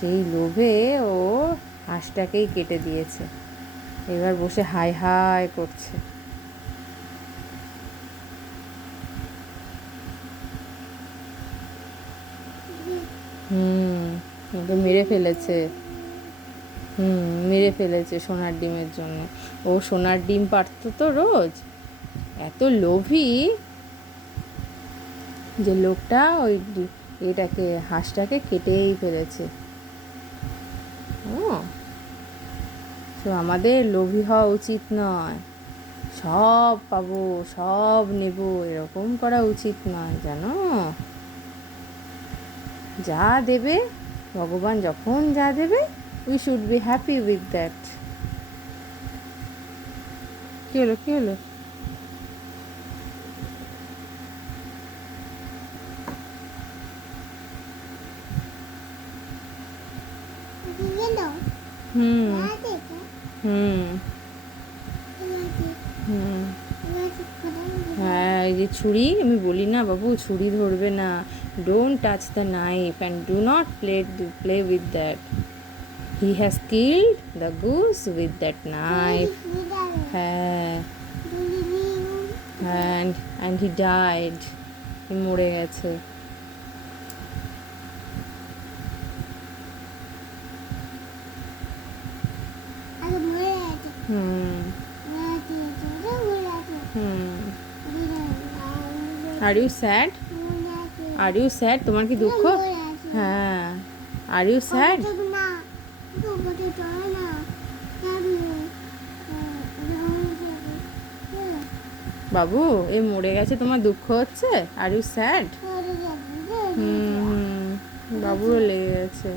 সেই লোভে ও হাঁসটাকেই কেটে দিয়েছে। এবার বসে হাই হাই করছে। ওকে মেরে ফেলেছে। মেরে ফেলেছে সোনার ডিমের জন্য। ও সোনার ডিম পারতো তো রোজ, এত লোভী যে লোকটা ওই এটাকে হাঁসটাকে কেটেই ফেলেছে। ও তো আমাদের লোভী হওয়া উচিত নয়, সব পাবো সব নেব এরকম করা উচিত নয়, জানো? যা দেবে ভগবান, যখন যা দেবে we should be happy with that. কী হলো কী হলো? হুম হুম হুম হ্যাঁ, এই যে ছুরি, আমি বলি না বাবু ছুরি ধরবে না, don't touch the knife and do not play with that. He has killed the goose with that knife. হ্যাঁ, অ্যান্ড হি ডাইড, মরে গেছে। Hmm hmm are you sad? Are you sad? তোমার কি দুঃখ? হ্যাঁ, আর ইউ স্যাড? বাবু এ মরে গেছে, তোমার দুঃখ হচ্ছে? আর ইউ স্যাড? বাবুরও লেগে গেছে।